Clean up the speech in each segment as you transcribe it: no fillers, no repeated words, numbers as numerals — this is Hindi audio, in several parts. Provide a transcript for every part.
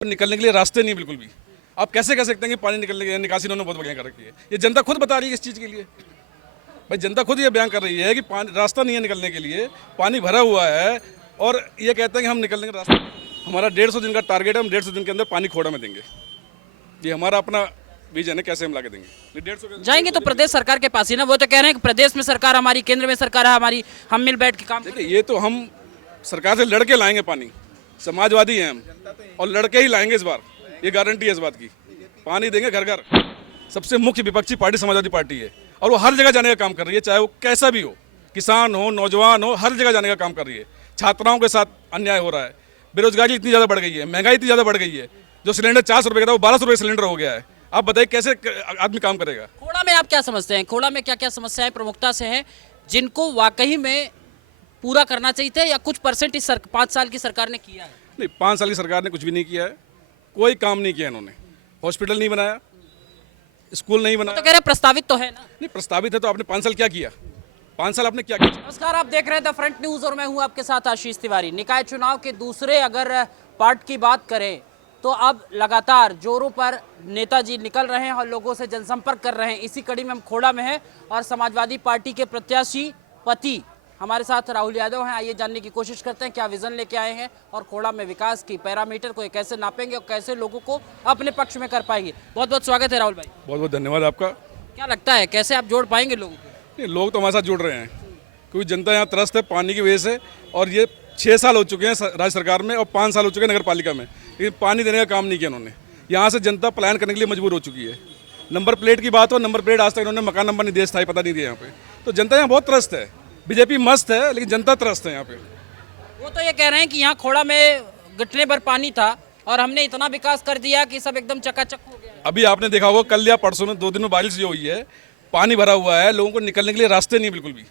निकलने के लिए रास्ते नहीं बिल्कुल भी। आप कैसे कह सकते हैं कि पानी निकलने के निकासी इन्होंने बहुत बढ़िया कर रखी है। ये जनता खुद बता रही है इस चीज़ के लिए। भाई जनता खुद ये बयान कर रही है कि पानी रास्ता नहीं है निकलने के लिए, पानी भरा हुआ है और ये कहते हैं कि हम निकलने का रास्ता। हमारा 150 दिन का टारगेट है, हम 150 दिन के अंदर पानी खोड़ा में देंगे। ये हमारा अपना विजन है, कैसे हम ला के देंगे। 150 जाएंगे तो प्रदेश सरकार के पास ही ना। वो तो कह रहे हैं कि प्रदेश में सरकार हमारी, केंद्र में सरकार है हमारी, हम मिल बैठ के काम देखिए, ये तो हम सरकार से लड़के लाएंगे पानी। समाजवादी हैं हम और लड़के ही लाएंगे इस बार, ये गारंटी है इस बात की। पानी देंगे घर घर। सबसे मुख्य विपक्षी पार्टी समाजवादी पार्टी है और वो हर जगह जाने का काम कर रही है, चाहे वो कैसा भी हो, किसान हो, नौजवान हो, हर जगह जाने का काम कर रही है। छात्राओं के साथ अन्याय हो रहा है, बेरोजगारी इतनी ज़्यादा बढ़ गई है, महंगाई इतनी ज़्यादा बढ़ गई है। जो सिलेंडर 400 रुपये का था वो 1200 रुपये सिलेंडर हो गया है। आप बताइए कैसे आदमी काम करेगा। खोड़ा में आप क्या समझते हैं? खोड़ा में क्या क्या समस्याएं प्रमुखता से हैं जिनको वाकई में पूरा करना चाहिए था, या कुछ परसेंट इस 5 साल की सरकार ने किया है? नहीं, 5 साल की सरकार ने कुछ भी नहीं किया है, कोई काम नहीं किया इन्होंने। हॉस्पिटल नहीं बनाया, स्कूल नहीं तो बनाया। कह रहे प्रस्तावित तो है ना। नहीं, प्रस्तावित है तो आपने 5 साल क्या किया? 5 साल आपने क्या किया? नमस्कार, आप देख रहे हैं द फ्रंट न्यूज और मैं हूं आपके साथ आशीष तिवारी। निकाय चुनाव के दूसरे अगर पार्ट की बात करें तो अब लगातार जोरों पर नेताजी निकल रहे हैं और लोगों से जनसंपर्क कर रहे हैं। इसी कड़ी में हम खोड़ा में हैं और समाजवादी पार्टी के प्रत्याशी पति हमारे साथ राहुल यादव हैं। आइए जानने की कोशिश करते हैं क्या विजन लेके आए हैं और खोड़ा में विकास की पैरामीटर को कैसे नापेंगे और कैसे लोगों को अपने पक्ष में कर पाएंगे। बहुत बहुत स्वागत है राहुल भाई। बहुत बहुत धन्यवाद आपका। क्या लगता है कैसे आप जोड़ पाएंगे लोगों को? नहीं, लोग तो हमारे साथ जुड़ रहे हैं क्योंकि जनता यहाँ त्रस्त है पानी की वजह से। और ये 6 साल हो चुके हैं राज्य सरकार में और 5 साल हो चुके हैं नगर पालिका में, लेकिन पानी देने का काम नहीं किया इन्होंने। यहाँ से जनता पलायन करने के लिए मजबूर हो चुकी है। नंबर प्लेट की बात हो, नंबर प्लेट आज तक इन्होंने मकान नंबर नहीं दिया, स्थायी पता नहीं दिया यहाँ पे। तो जनता यहाँ बहुत त्रस्त है। बीजेपी मस्त है लेकिन जनता त्रस्त है यहाँ पे। वो तो ये कह रहे हैं कि यहाँ खोड़ा में घुटने भर पानी था और हमने इतना विकास कर दिया कि सब एकदम चकाचक हो गया है। अभी आपने देखा होगा कल या परसों में 2 दिन में बारिश जो हुई है, पानी भरा हुआ है, लोगों को निकलने के लिए रास्ते नहीं बिल्कुल भी।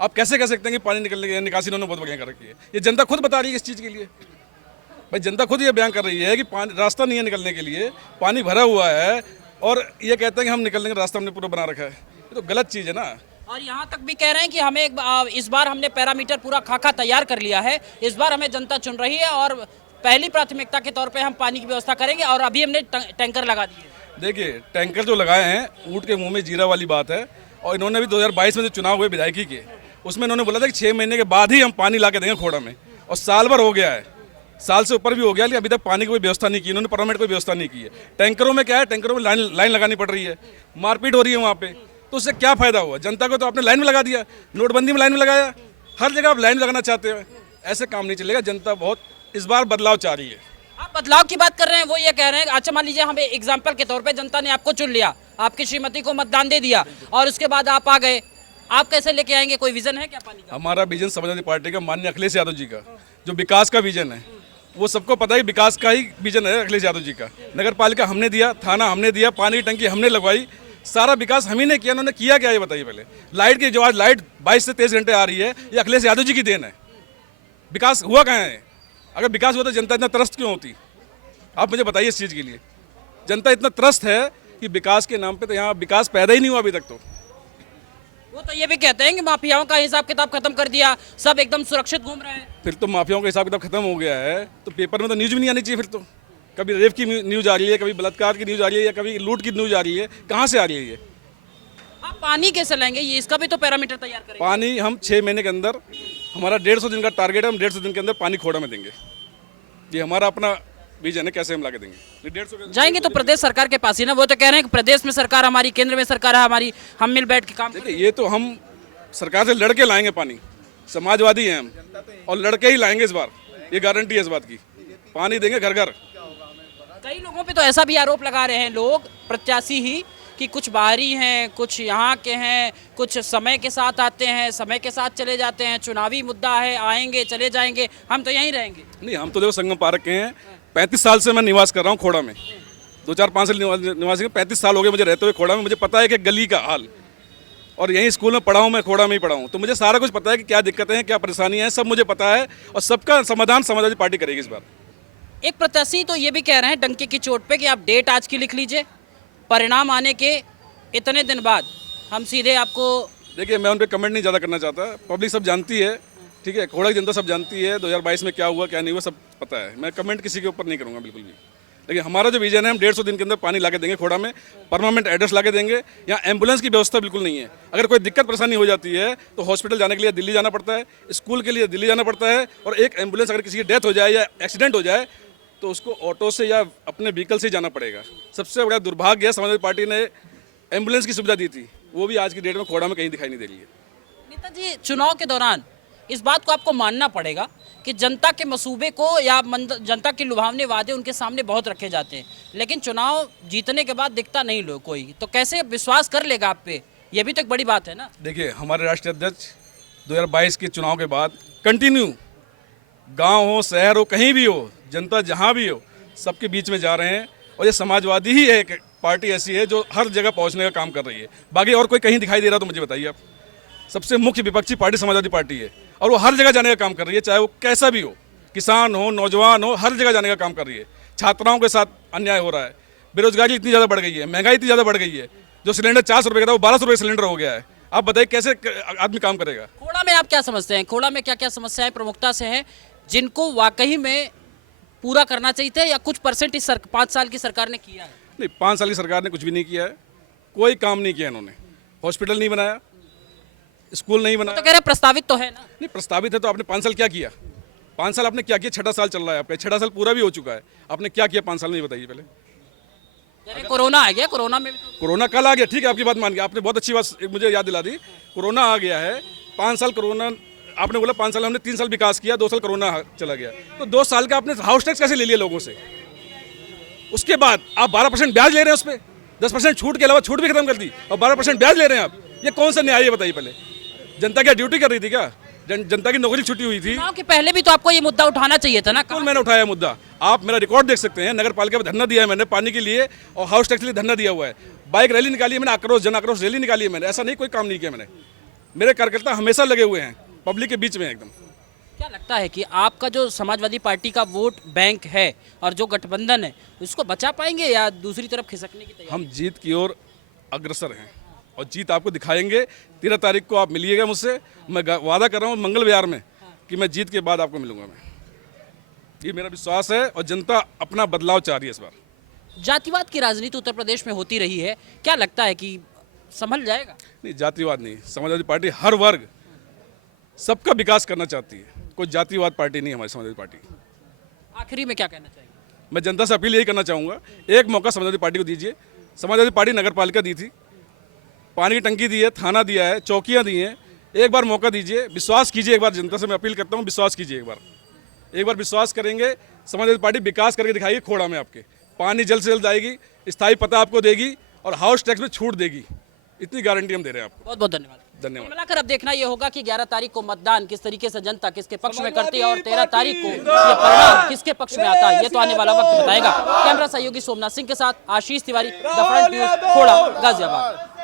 आप कैसे कह सकते हैं कि पानी निकलने के निकासी इन्होंने बहुत बढ़िया कर रखी है। ये जनता खुद बता रही है इस चीज़ के लिए। भाई जनता खुद ये बयान कर रही है कि पानी रास्ता नहीं है निकलने के लिए, पानी भरा हुआ है और ये कहते हैं कि हम निकलने का रास्ता हमने पूरा बना रखा है। ये तो गलत चीज़ है ना। और यहाँ तक भी कह रहे हैं कि हमें इस बार हमने पैरामीटर पूरा खाका तैयार कर लिया है, इस बार हमें जनता चुन रही है और पहली प्राथमिकता के तौर पे हम पानी की व्यवस्था करेंगे और अभी हमने टैंकर लगा दिए। देखिए, टैंकर जो लगाए हैं ऊँट के मुंह में जीरा वाली बात है। और इन्होंने भी 2022 में जो चुनाव हुए विधायकी के, उसमें इन्होंने बोला था कि 6 महीने के बाद ही हम पानी ला के देंगे खोड़ा में, और साल भर हो गया है, साल से ऊपर भी हो गया, लेकिन अभी तक पानी की कोई व्यवस्था नहीं की इन्होंने। परमानेंट कोई व्यवस्था नहीं की है। टैंकरों में क्या है, टैंकरों में लाइन लगानी पड़ रही है, मारपीट हो रही है वहाँ पे। तो उससे क्या फायदा हुआ? जनता को तो आपने लाइन में लगा दिया, नोटबंदी में लाइन में लगाया, हर जगह आप लाइन लगाना चाहते हो। ऐसे काम नहीं चलेगा। जनता बहुत इस बार बदलाव चाह रही है। आप बदलाव की बात कर रहे हैं, वो ये कह रहे हैं अच्छा मान लीजिए हमें एग्जाम्पल के तौर पे जनता ने आपको चुन लिया, आपकी श्रीमती को मतदान दे दिया और उसके बाद आप आ गए, आप कैसे लेके आएंगे? कोई विजन है क्या पानी का? हमारा विजन समाजवादी पार्टी का माननीय अखिलेश यादव जी का जो विकास का विजन है, वो सबको पता है कि विकास का ही विजन है अखिलेश यादव जी का। नगर पालिका हमने दिया, थाना हमने दिया, पानी की टंकी हमने लगवाई, सारा विकास हम ही ने किया। उन्होंने किया क्या ये बताइए पहले। लाइट की जो आज लाइट 22 से 23 घंटे आ रही है, ये अखिलेश यादव जी की देन है। विकास हुआ कहाँ है? अगर विकास हुआ तो जनता इतना त्रस्त क्यों होती? आप मुझे बताइए इस चीज़ के लिए। जनता इतना त्रस्त है कि विकास के नाम पे तो यहाँ विकास पैदा ही नहीं हुआ अभी तक। तो वो तो ये भी कहते हैं कि माफियाओं का हिसाब किताब खत्म कर दिया, सब एकदम सुरक्षित घूम रहे हैं। फिर तो माफियाओं का हिसाब किताब खत्म हो गया है, तो पेपर में तो न्यूज़ भी नहीं आनी चाहिए फिर तो। कभी रेप की न्यूज़ आ रही है, कभी बलात्कार की न्यूज़ आ रही है, या कभी लूट की न्यूज़ आ रही है। कहाँ से आ रही है ये? आप पानी कैसे लेंगे? ये इसका भी तो पैरामीटर तैयार करेंगे। पानी हम 6 महीने के अंदर, हमारा 150 दिन का टारगेट है, हम 150 दिन के अंदर पानी खोड़ा में देंगे। ये हमारा अपना विजन है, कैसे हम ला के देंगे। 150 जाएंगे तो प्रदेश सरकार के पास ही ना। वो तो कह रहे हैं कि प्रदेश में सरकार हमारी, केंद्र में सरकार है हमारी, हम मिल बैठ के काम करेंगे। देखिए, ये तो हम सरकार से लड़के लाएंगे पानी। समाजवादी हैं हम और लड़के ही लाएंगे इस बार, ये गारंटी है इस बात की। पानी देंगे घर घर। कई लोगों पे तो ऐसा भी आरोप लगा रहे हैं लोग, प्रत्याशी ही, कि कुछ बाहरी हैं, कुछ यहाँ के हैं, कुछ समय के साथ आते हैं, समय के साथ चले जाते हैं, चुनावी मुद्दा है, आएंगे चले जाएंगे, हम तो यहीं रहेंगे। नहीं, हम तो देखो संगम पार्क के हैं। 35 साल से मैं निवास कर रहा हूँ खोड़ा में। 2-4-5 साल निवासी, 35 साल हो गए मुझे रहते हुए खोड़ा में। मुझे पता है कि गली का हाल, और यहीं स्कूल में पढ़ा हूँ, मैं खोड़ा में ही पढ़ा हूँ, तो मुझे सारा कुछ पता है कि क्या दिक्कतें हैं, क्या परेशानियाँ हैं, सब मुझे पता है। और सबका समाधान समाजवादी पार्टी करेगी इस बार। एक प्रत्याशी तो ये भी कह रहे हैं डंके की चोट पे कि आप डेट आज की लिख लीजिए, परिणाम आने के इतने दिन बाद हम सीधे आपको। देखिए, मैं उन पर कमेंट नहीं ज़्यादा करना चाहता। पब्लिक सब जानती है, ठीक है, खोड़ा की जनता सब जानती है 2022 में क्या हुआ क्या नहीं हुआ, सब पता है। मैं कमेंट किसी के ऊपर नहीं करूँगा बिल्कुल भी। लेकिन हमारा जो विजन है, हम 150 दिन के अंदर पानी ला के देंगे खोड़ा में, परमानेंट एड्रेस ला के देंगे। यहाँ एम्बुलेंस की व्यवस्था बिल्कुल नहीं है। अगर कोई दिक्कत परेशानी हो जाती है तो हॉस्पिटल जाने के लिए दिल्ली जाना पड़ता है, स्कूल के लिए दिल्ली जाना पड़ता है, और एक एम्बुलेंस अगर किसी की डेथ हो जाए या एक्सीडेंट हो जाए तो उसको ऑटो से या अपने व्हीकल से जाना पड़ेगा। सबसे बड़ा दुर्भाग्य है, समाजवादी पार्टी ने एम्बुलेंस की सुविधा दी थी, वो भी आज की डेट में खोड़ा में कहीं दिखाई नहीं दे रही है। नेताजी, चुनाव के दौरान इस बात को आपको मानना पड़ेगा कि जनता के मसूबे को या जनता के लुभावने वादे उनके सामने बहुत रखे जाते हैं, लेकिन चुनाव जीतने के बाद दिखता नहीं लोग कोई, तो कैसे विश्वास कर लेगा आप पे? ये भी तो एक बड़ी बात है ना। देखिए, हमारे राष्ट्रीय अध्यक्ष 2022 के चुनाव के बाद कंटिन्यू गांव हो, शहर हो, कहीं भी हो, जनता जहां भी हो, सबके बीच में जा रहे हैं। और ये समाजवादी ही है, एक पार्टी ऐसी है जो हर जगह पहुंचने का काम कर रही है। बाकी और कोई कहीं दिखाई दे रहा तो मुझे बताइए आप। सबसे मुख्य विपक्षी पार्टी समाजवादी पार्टी है और वो हर जगह जाने का काम कर रही है, चाहे वो कैसा भी हो, किसान हो, नौजवान हो, हर जगह जाने का काम कर रही है। छात्राओं के साथ अन्याय हो रहा है, बेरोजगारी इतनी ज़्यादा बढ़ गई है, महंगाई इतनी ज़्यादा बढ़ गई है, जो सिलेंडर 400 रुपये का था वो 1200 रुपये सिलेंडर हो गया है। आप बताइए कैसे आदमी काम करेगा? खोड़ा में आप क्या समझते हैं, खोड़ा में क्या क्या समस्याएं प्रमुखता से हैं जिनको वाकई में पूरा करना चाहिए था, या कुछ परसेंट इस 5 साल की सरकार ने किया है? नहीं, 5 साल की सरकार ने कुछ भी नहीं किया है, कोई काम नहीं किया इन्होंने। हॉस्पिटल नहीं बनाया, स्कूल नहीं बनाया। तो कह रहे प्रस्तावित तो है ना। नहीं, प्रस्तावित है तो आपने 5 साल क्या किया? 5 साल आपने क्या किया? 6ठा साल चल रहा है आपका, 6ठा साल पूरा भी हो चुका है, आपने क्या किया 5 साल में, ये बताइए पहले। कह रहे कोरोना आ गया, कोरोना में भी तो कोरोना कल आ गया, ठीक है, आपकी बात मान गया, आपने बहुत अच्छी बात मुझे याद दिला दी। कोरोना आ गया है, 5 साल कोरोना, आपने बोला 5 साल, हमने 3 साल विकास किया, 2 साल कोरोना चला गया, तो 2 साल का आपने हाउस टैक्स कैसे ले लिया लोगों से? उसके बाद आप 12% ब्याज ले रहे हैं उस पर, 10% छूट के अलावा छूट भी खत्म कर दी और 12% ब्याज ले रहे हैं आप। ये कौन सा न्याय है बताइए पहले? जनता क्या ड्यूटी कर रही थी क्या? जनता की नौकरी छुट्टी हुई थी? चुनाव के पहले भी तो आपको ये मुद्दा उठाना चाहिए था ना। कल मैंने उठाया मुद्दा, आप मेरा रिकॉर्ड देख सकते हैं। नगर पालिका में धरना दिया है मैंने पानी के लिए और हाउस टैक्स के लिए धरना दिया हुआ है। बाइक रैली निकाली है मैंने, आक्रोश, जन आक्रोश रैली निकाली है मैंने। ऐसा नहीं कोई काम नहीं किया मैंने। मेरे कार्यकर्ता हमेशा लगे हुए हैं पब्लिक के बीच में एकदम। क्या लगता है कि आपका जो समाजवादी पार्टी का वोट बैंक है और जो गठबंधन है उसको बचा पाएंगे या दूसरी तरफ खिसकने की तैयारी? हम जीत की ओर अग्रसर हैं और जीत आपको दिखाएंगे। 13 तारीख को आप मिलिएगा मुझसे, मैं वादा कर रहा हूँ मंगल विहार में कि मैं जीत के बाद आपको मिलूंगा। मैं, ये मेरा विश्वास है और जनता अपना बदलाव चाह रही है इस बार। जातिवाद की राजनीति उत्तर प्रदेश में होती रही है, क्या लगता है कि संभल जाएगा? नहीं, जातिवाद नहीं, समाजवादी पार्टी हर वर्ग सबका विकास करना चाहती है, कोई जातिवाद पार्टी नहीं हमारी समाजवादी पार्टी। आखिरी में क्या कहना चाहेंगे? मैं जनता से अपील यही करना चाहूँगा, एक मौका समाजवादी पार्टी को दीजिए। समाजवादी पार्टी नगर पालिका दी थी, पानी की टंकी दी है, थाना दिया है, चौकियाँ दी हैं, एक बार मौका दीजिए, विश्वास कीजिए। एक बार जनता से मैं अपील करता हूँ, विश्वास कीजिए। एक बार विश्वास करेंगे, समाजवादी पार्टी विकास करके दिखाएगी। खोड़ा में आपके पानी जल्द से जल्द आएगी, स्थायी पता आपको देगी और हाउस टैक्स में छूट देगी, इतनी गारंटी हम दे रहे हैं आपको। बहुत बहुत धन्यवाद। धन्यवाद। मिलाकर अब देखना ये होगा कि 11 तारीख को मतदान किस तरीके से जनता किसके पक्ष में करती है और 13 तारीख को ये परिणाम किसके पक्ष में आता है, ये तो आने वाला वक्त बताएगा। कैमरा सहयोगी सोमनाथ सिंह के साथ Ashish Tiwari, the front news, Khoda, Ghaziabad.